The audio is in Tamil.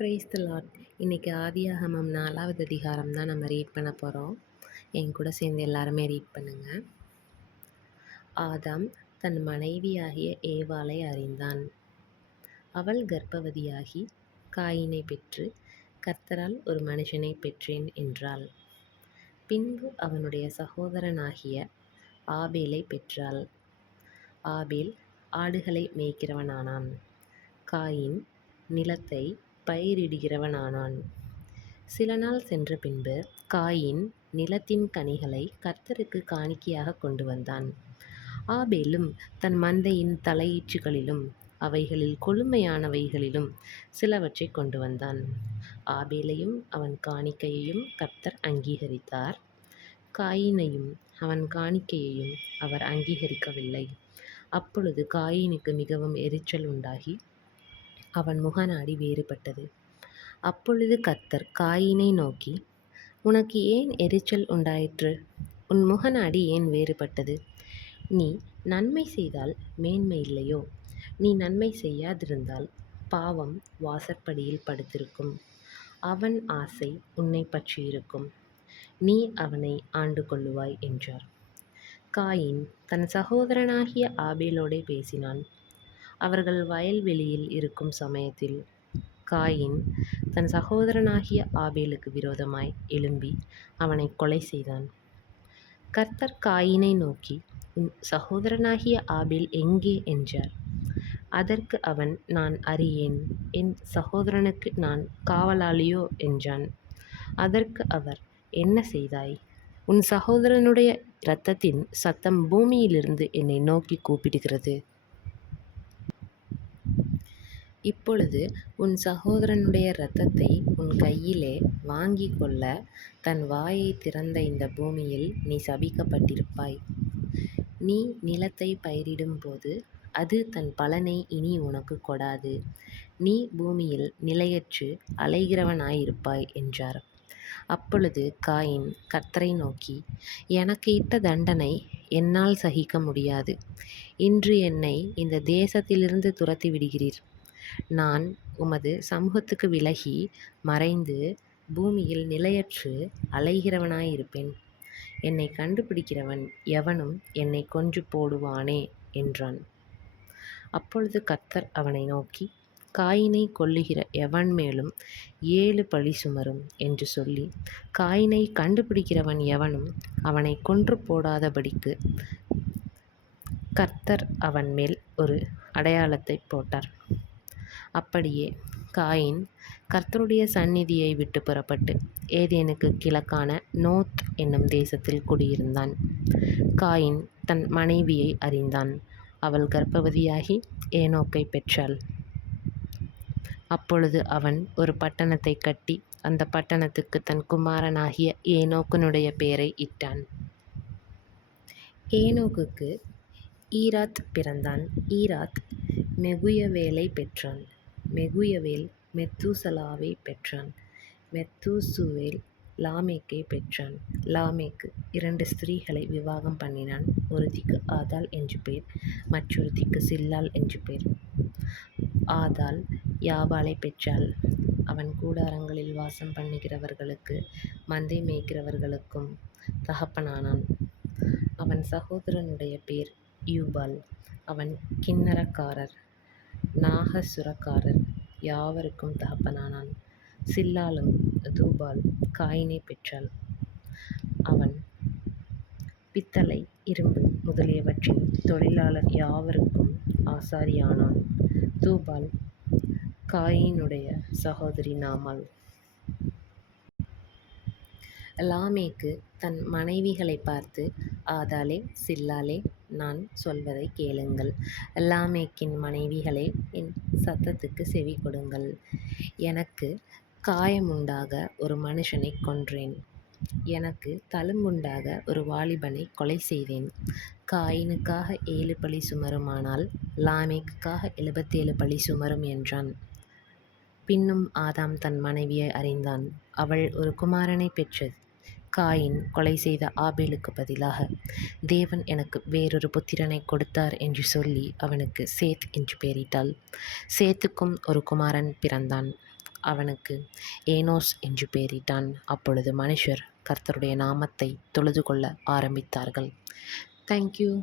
Praise the Lord. இன்றைக்கி ஆதியாகமம் 4வது அதிகாரம் தான் நம்ம ரீட் பண்ண போகிறோம். என் கூட சேர்ந்து எல்லாருமே ரீட் பண்ணுங்கள். ஆதாம் தன் மனைவியாகிய ஏவாளை அறிந்தான். அவள் கர்ப்பவதியாகி காயினை பெற்று, கர்த்தரால் ஒரு மனுஷனை பெற்றேன் என்றாள். பின்பு அவனுடைய சகோதரனாகிய ஆபேலை பெற்றாள். ஆபேல் ஆடுகளை மேய்க்கிறவனானான். காயின் நிலத்தை பயிரிடுகிறவனானான். சில நாள் சென்ற பின்பு காயின் நிலத்தின் கனிகளை கர்த்தருக்கு காணிக்கையாக கொண்டு வந்தான். ஆபேலும் தன் மந்தையின் தலையீற்றுகளிலும் அவைகளில் கொழுமையானவைகளிலும் சிலவற்றை கொண்டு வந்தான். ஆபேலையும் அவன் காணிக்கையையும் கர்த்தர் அங்கீகரித்தார். காயினையும் அவன் காணிக்கையையும் அவர் அங்கீகரிக்கவில்லை. அப்பொழுது காயினுக்கு மிகவும் எரிச்சல் உண்டாகி அவன் முகநாடி வேறுபட்டது. அப்பொழுது கர்த்தர் காயினை நோக்கி, உனக்கு ஏன் எரிச்சல் உண்டாயிற்று? உன் முகநாடி ஏன் வேறுபட்டது? நீ நன்மை செய்தால் மேன்மை இல்லையோ? நீ நன்மை செய்யாதிருந்தால் பாவம் வாசற்படியில் படுத்திருக்கும். அவன் ஆசை உன்னை பற்றியிருக்கும். நீ அவனை ஆண்டு கொள்ளுவாய் என்றார். காயின் தன் சகோதரனாகிய ஆபேலோடே பேசினான். அவர்கள் வயல்வெளியில் இருக்கும் சமயத்தில் காயின் தன் சகோதரனாகிய ஆபேலுக்கு விரோதமாய் எழும்பி அவனை கொலை செய்தான். கர்த்தர் காயினை நோக்கி, உன் சகோதரனாகிய ஆபேல் எங்கே என்றார். அதற்கு அவன், நான் அறியேன், என் சகோதரனுக்கு நான் காவலாளியோ என்றான். அதற்கு அவர், என்ன செய்தாய்? உன் சகோதரனுடைய இரத்தத்தின் சத்தம் பூமியிலிருந்து என்னை நோக்கி கூப்பிடுகிறது. இப்பொழுது உன் சகோதரனுடைய இரத்தத்தை உன் கையிலே வாங்கி கொள்ள தன் வாயை திறந்த இந்த பூமியில் நீ சபிக்கப்பட்டிருப்பாய். நீ நிலத்தை பயிரிடும்போது அது தன் பலனை இனி உனக்கு கொடாது. நீ பூமியில் நிலையற்று அலைகிறவனாயிருப்பாய் என்றார். அப்பொழுது காயின் கர்த்தரை நோக்கி, எனக்கு இட்ட தண்டனை என்னால் சகிக்க முடியாது. இன்று என்னை இந்த தேசத்திலிருந்து துரத்தி விடுகிறீர். நான் உமது சமூகத்துக்கு விலகி மறைந்து பூமியில் நிலையற்று அலைகிறவனாயிருப்பேன். என்னை கண்டுபிடிக்கிறவன் எவனும் என்னை கொன்று போடுவானே என்றான். அப்பொழுது கர்த்தர் அவனை நோக்கி, காயினை கொல்லுகிற எவன் மேலும் 7 பழி சுமரும் என்று சொல்லி, காயினை கண்டுபிடிக்கிறவன் எவனும் அவனை கொன்று போடாதபடிக்கு கர்த்தர் அவன் மேல் ஒரு அடையாளத்தை போட்டார். அப்படியே காயின் கர்த்தருடைய சந்நிதியை விட்டு புறப்பட்டு ஏதேனுக்கு கிழக்கான நோத் என்னும் தேசத்தில் குடியிருந்தான். காயின் தன் மனைவியை அறிந்தான். அவள் கர்ப்பவதியாகி ஏனோக்கை பெற்றாள். அப்பொழுது அவன் ஒரு பட்டணத்தை கட்டி அந்த பட்டணத்துக்கு தன் குமாரனாகிய ஏனோக்கனுடைய பெயரை இட்டான். ஏனோக்குக்கு ஈராத் பிறந்தான். ஈராத் மெகுயவேலை பெற்றான். மெகுயவேல் மெத்தூசலாவை பெற்றான். மெத்தூசுவேல் லாமேக்கை பெற்றான். லாமேக்கு 2 ஸ்திரீகளை விவாகம் பண்ணினான். ஒருத்திக்கு ஆதாள் என்று பெயர், மற்றொருத்திக்கு சில்லாள் என்று பெயர். ஆதாள் யாபாலை பெற்றாள். அவன் கூடாரங்களில் வாசம் பண்ணுகிறவர்களுக்கு மந்தை மேய்க்கிறவர்களுக்கும் தகப்பனானான். அவன் சகோதரனுடைய பேர் யூபால். அவன் கின்னரக்காரர், நாகசுரக்காரர் யாவருக்கும் தகப்பனானான். சில்லாளும் தூபால் காயினை பெற்றாள். அவன் பித்தளை, இரும்பு முதலியவற்றின் தொழிலாளர் யாவருக்கும் ஆசாரியானான். தூபால் காயினுடைய சகோதரி நாமாள். லாமேக்கு தன் மனைவிகளை பார்த்து, ஆதாளே, சில்லாளே, நான் சொல்வதை கேளுங்கள். லாமேக்கின் மனைவிகளே, என் சத்தத்துக்கு செவி கொடுங்கள். எனக்கு காயமுண்டாக ஒரு மனுஷனை கொன்றேன். எனக்கு தழும்புண்டாக ஒரு வாலிபனை கொலை செய்தேன். காயினுக்காக 7 பழி சுமருமானால் லாமேக்குக்காக 77 பழி சுமரும் என்றான். பின்னும் ஆதாம் தன் மனைவியை அறிந்தான். அவள் ஒரு குமாரனை பெற்றது. காயின் கொலை செய்த ஆபேலுக்கு பதிலாக தேவன் எனக்கு வேறொரு புத்திரனை கொடுத்தார் என்று சொல்லி அவனுக்கு சேத் என்று பெயரிட்டாள். சேத்துக்கும் ஒரு குமாரன் பிறந்தான். அவனுக்கு ஏனோஸ் என்று பெயரிட்டான். அப்பொழுது மனுஷர் கர்த்தருடைய நாமத்தை தொழுது கொள்ள ஆரம்பித்தார்கள். தேங்க்யூ.